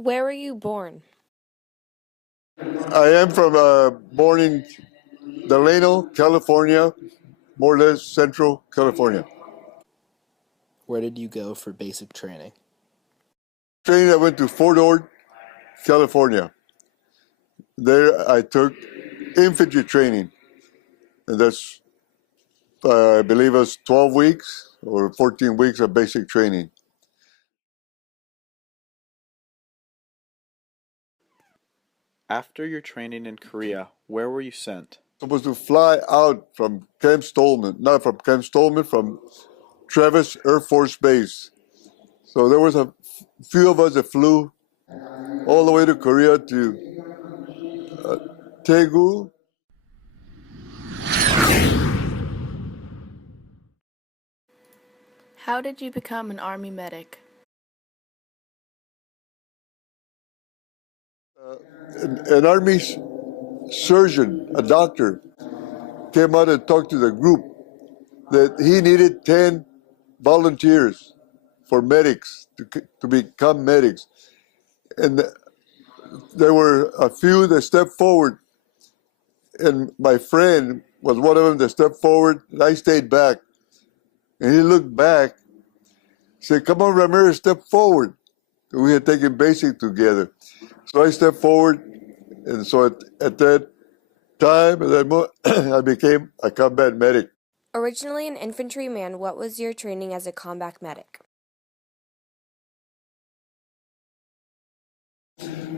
Where were you born? I am from born in Delano, California, more or less Central California. Where did you go for basic training? Training, I went to Fort Ord, California. There I took infantry training, and that's I believe it was 12 weeks or 14 weeks of basic training. After your training in Korea, where were you sent? Supposed to fly out from Camp Stolman, not from Camp Stolman, from Travis Air Force Base. So there was a few of us that flew all the way to Korea to Daegu. How did you become an Army medic? An Army surgeon, a doctor, came out and talked to the group that he needed 10 volunteers for medics to become medics. And there were a few that stepped forward, and my friend was one of them that stepped forward, and I stayed back. And he looked back, said, "Come on, Ramirez, step forward." We had taken basic together. So I stepped forward, and so at that time, I became a combat medic. Originally an infantryman, what was your training as a combat medic?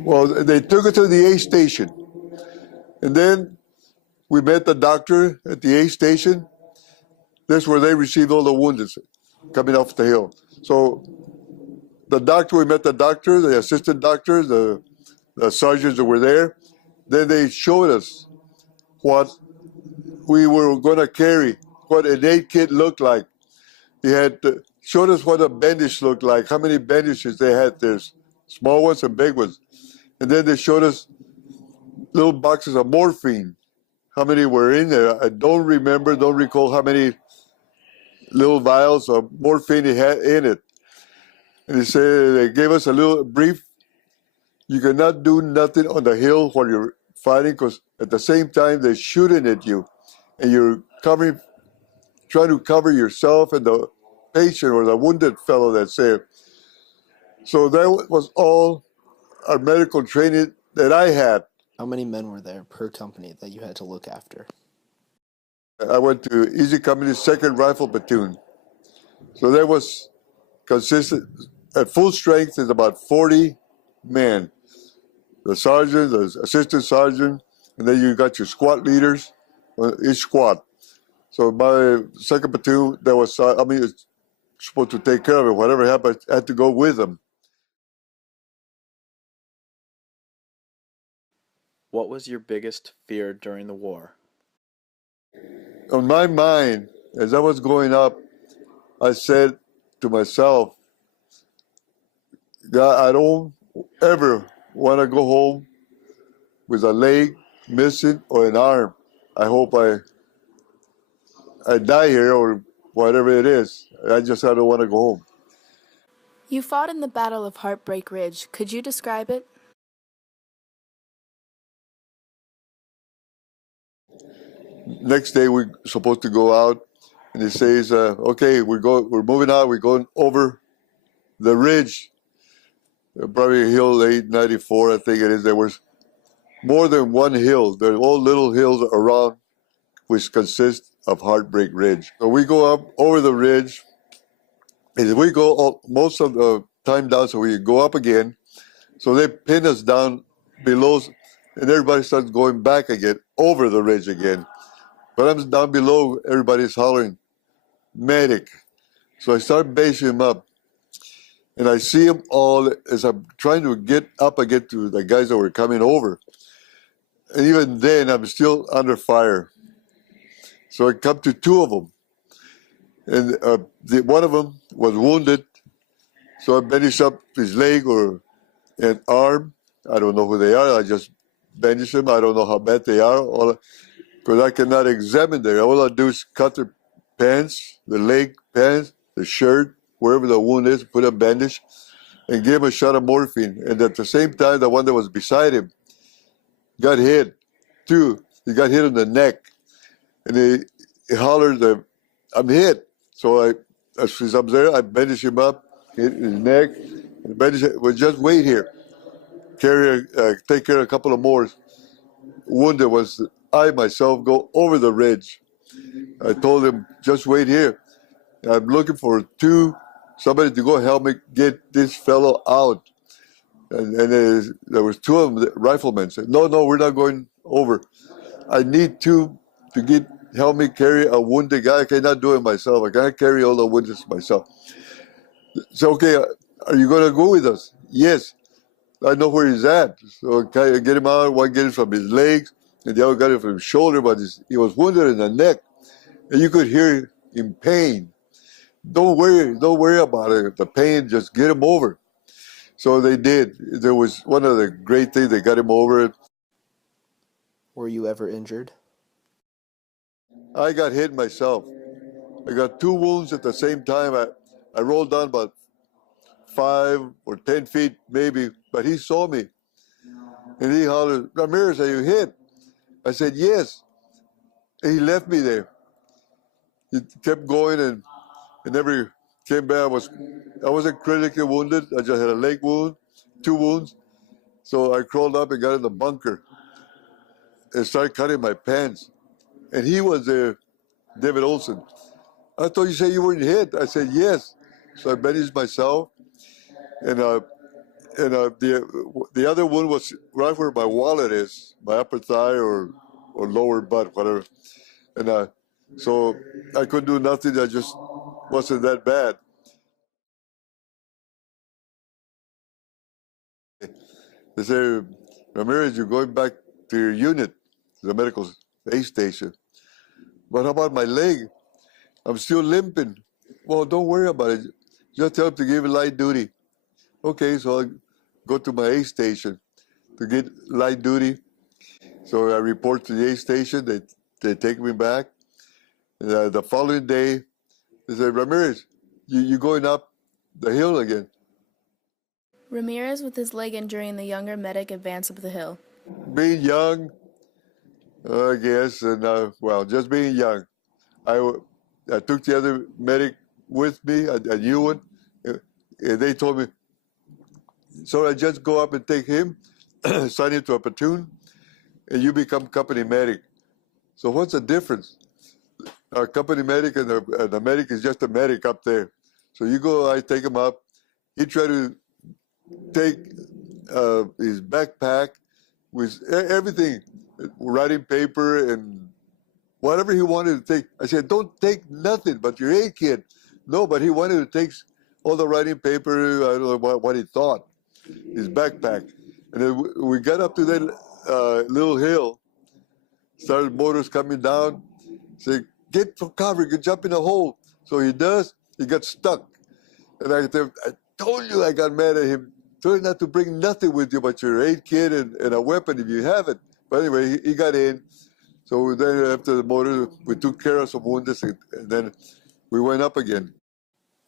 Well, they took us to the A station, and then we met the doctor at the A station. That's where they received all the wounded coming off the hill. So we met the doctor, the assistant doctor, the sergeants that were there. Then they showed us what we were going to carry, what an aid kit looked like. He had showed us what a bandage looked like, how many bandages they had. There's small ones and big ones. And then they showed us little boxes of morphine, how many were in there. I don't recall how many little vials of morphine he had in it. And they gave us a little brief. You cannot do nothing on the hill while you're fighting, because at the same time they're shooting at you, and you're trying to cover yourself and the patient or the wounded fellow that's there. So that was all our medical training that I had. How many men were there per company that you had to look after? I went to Easy Company's 2nd Rifle Platoon. So that was consistent, at full strength, is about 40 men. The sergeant, the assistant sergeant, and then you got your squad leaders, each squad. So my 2nd platoon, it's supposed to take care of it. Whatever happened, I had to go with them. What was your biggest fear during the war? On my mind, as I was going up, I said to myself, God, I don't ever want to go home with a leg missing or an arm. I hope I die here or whatever it is. I don't want to go home. You fought in the Battle of Heartbreak Ridge. Could you describe it? Next day we're supposed to go out, and it says, "Okay, we're moving out. We're going over the ridge, probably Hill 894, I think it is. There was more than one hill. There are all little hills around, which consist of Heartbreak Ridge. So we go up over the ridge, and we go most of the time down, so we go up again. So they pin us down below, and everybody starts going back again over the ridge again. But I'm down below, everybody's hollering, medic. So I start basing them up. And I see them all as I'm trying to get up again to the guys that were coming over. And even then, I'm still under fire. So I come to 2 of them. And one of them was wounded. So I bandaged up his leg or an arm. I don't know who they are. I just bandaged them. I don't know how bad they are. Because I cannot examine them. All I do is cut their pants, the leg pants, the shirt, wherever the wound is, put a bandage, and gave him a shot of morphine. And at the same time, the one that was beside him got hit too. He got hit in the neck, and he hollered, "I'm hit!" So as he's up there, I bandaged him up, hit his neck, and bandaged it. Well, just wait here, take care of a couple of more wounded. Was I myself go over the ridge? I told him, just wait here. I'm looking for somebody to go help me get this fellow out. And there was two of them, riflemen. Said, no, we're not going over. I need two to help me carry a wounded guy. I cannot do it myself. I cannot carry all the wounded myself. So, okay, are you going to go with us? Yes, I know where he's at. So I get him out. One get him from his legs, and the other got him from his shoulder, but he was wounded in the neck. And you could hear him pain. Don't worry about it. The pain, just get him over. So they did. There was one of the great things, they got him over. Were you ever injured? I got hit myself. I got 2 wounds at the same time. I rolled down about 5 or 10 feet maybe, but he saw me. And he hollered, Ramirez, are you hit? I said, yes. And he left me there. He kept going and never came back. I wasn't critically wounded. I just had a leg wound, 2 wounds. So I crawled up and got in the bunker and started cutting my pants. And he was there, David Olson. I thought you said you weren't hit. I said, yes. So I bandaged myself. And the other wound was right where my wallet is, my upper thigh or lower butt, whatever. And so I couldn't do nothing. I just wasn't that bad. They say, Ramirez, you're going back to your unit, the medical aid station. But how about my leg? I'm still limping. Well, don't worry about it. Just tell him to give it light duty. Okay, so I go to my aid station to get light duty. So I report to the aid station. They take me back. And, the following day, they say, Ramirez, you're going up the hill again. Ramirez with his leg injury and the younger medic advance up the hill. Being young, I guess, and just being young. I took the other medic with me, a new one, and they told me, so I just go up and take him, sign him to a platoon, and you become company medic. So what's the difference? A company medic and the medic is just a medic up there. So you go, I take him up. He tried to take his backpack with everything, writing paper and whatever he wanted to take. I said, don't take nothing but your aid kit. No, but he wanted to take all the writing paper, I don't know what he thought, his backpack. And then we got up to that little hill, started motors coming down, say, get for cover, get jump in a hole. So he does, he got stuck. And I told you I got mad at him. Told you not to bring nothing with you but your aid kit and a weapon if you have it. But anyway, he got in. So then after the motor, we took care of some wounds and then we went up again.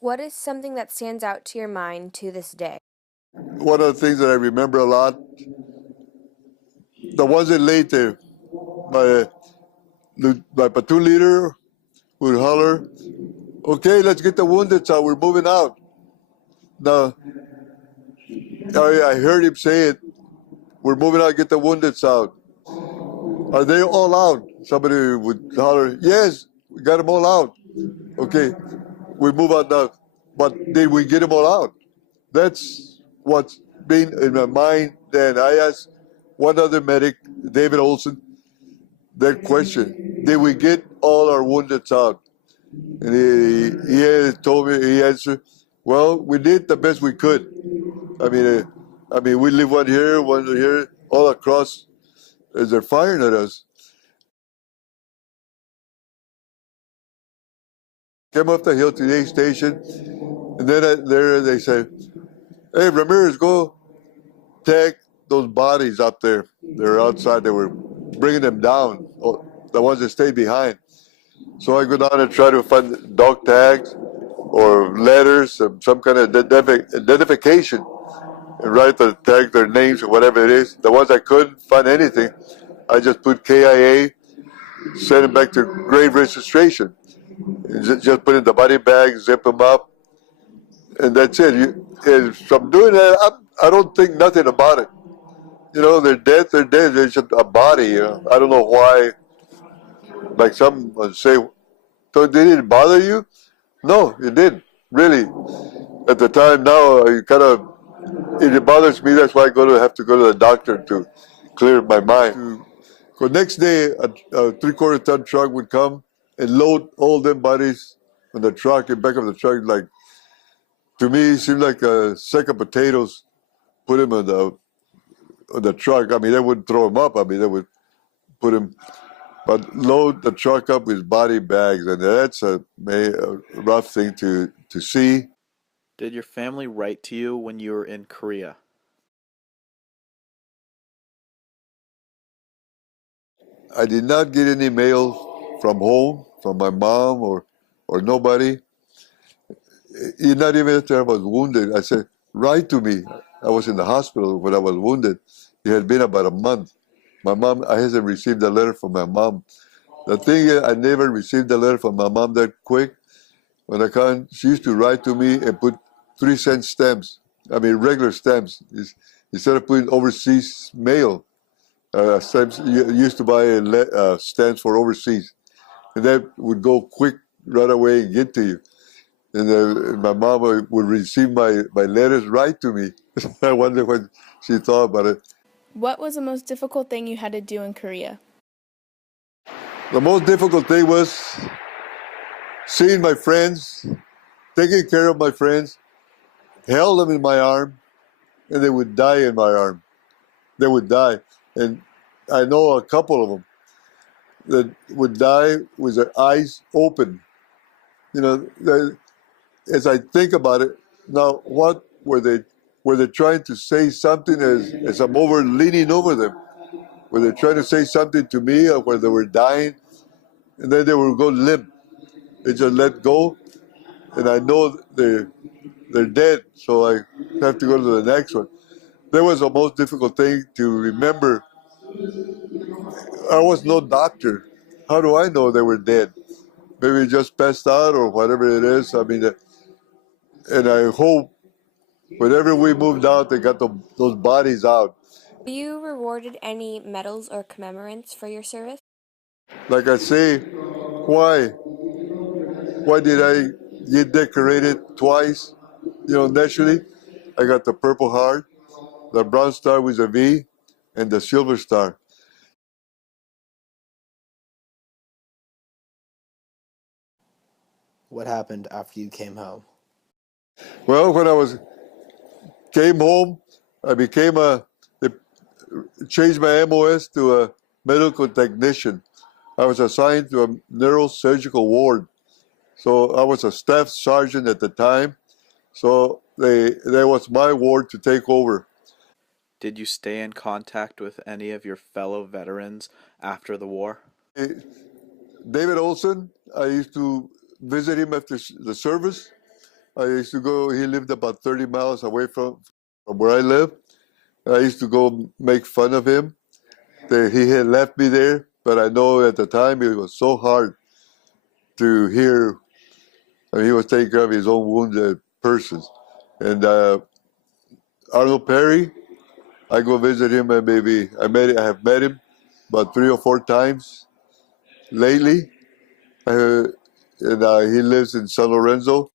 What is something that stands out to your mind to this day? One of the things that I remember a lot, the ones that laid there, my platoon leader would holler, okay, let's get the wounded out, we're moving out. Now, I heard him say it, we're moving out, get the wounded out. Are they all out? Somebody would holler, yes, we got them all out. Okay, we move out now. But did we get them all out? That's what's been in my mind. Then I asked one other medic, David Olson, that question. Did we get all our wounded out? And he told me, he answered, well, we did the best we could. I mean, we live one here, all across, as they're firing at us. Came up the hill to the aid station, and then there they say, hey, Ramirez, go take those bodies up there. They're outside. They were bringing them down, the ones that stayed behind. So I go down and try to find dog tags or letters, some kind of identification and write the tag their names or whatever it is. The ones I couldn't find anything, I just put KIA, send them back to grave registration. Just put in the body bag, zip them up, and that's it. And from doing that, I don't think nothing about it. You know, they're dead, they're dead. They're just a body, you know. I don't know why, like some would say, so did it bother you? No, it didn't. Really. At the time now, it bothers me. That's why have to go to the doctor to clear my mind. So next day, a three-quarter ton truck would come and load all them bodies on the truck and back of the truck. Like, to me, it seemed like a sack of potatoes. Put them on the truck. I mean, they wouldn't throw them up. I mean, they would put them, but load the truck up with body bags, and that's a rough thing to see. Did your family write to you when you were in Korea? I did not get any mail from home, from my mom or nobody. Not even after I was wounded. I said, write to me. I was in the hospital when I was wounded. It had been about a month. I hasn't received a letter from my mom. The thing is, I never received a letter from my mom that quick. When she used to write to me and put 3-cent stamps. I mean, regular stamps. Instead of putting overseas mail, stamps, you used to buy stamps for overseas. And that would go quick right away and get to you. And my mom would receive my letters right to me. I wonder what she thought about it. What was the most difficult thing you had to do in Korea? The most difficult thing was seeing my friends, taking care of my friends, held them in my arm, and they would die in my arm. They would die. And I know a couple of them that would die with their eyes open. You know, as I think about it, now what were they? Were they trying to say something as I'm leaning over them? Were they trying to say something to me or where they were dying? And then they would go limp. They just let go. And I know they're dead, so I have to go to the next one. That was the most difficult thing to remember. I was no doctor. How do I know they were dead? Maybe just passed out or whatever it is. I mean, and I hope whenever we moved out, they got those bodies out. Were you rewarded any medals or commemorants for your service? Like I say, why? Why did I get decorated twice? You know, nationally, I got the Purple Heart, the Bronze Star with a V, and the Silver Star. What happened after you came home? Well, when I came home, I became they changed my MOS to a medical technician. I was assigned to a neurosurgical ward. So I was a staff sergeant at the time. So that was my ward to take over. Did you stay in contact with any of your fellow veterans after the war? David Olson, I used to visit him after the service. I used to go, he lived about 30 miles away from where I live. I used to go make fun of him. He had left me there, but I know at the time it was so hard to hear. I mean, he was taking care of his own wounded persons. And Arnold Perry, I go visit him, and I have met him about 3 or 4 times lately. And he lives in San Lorenzo.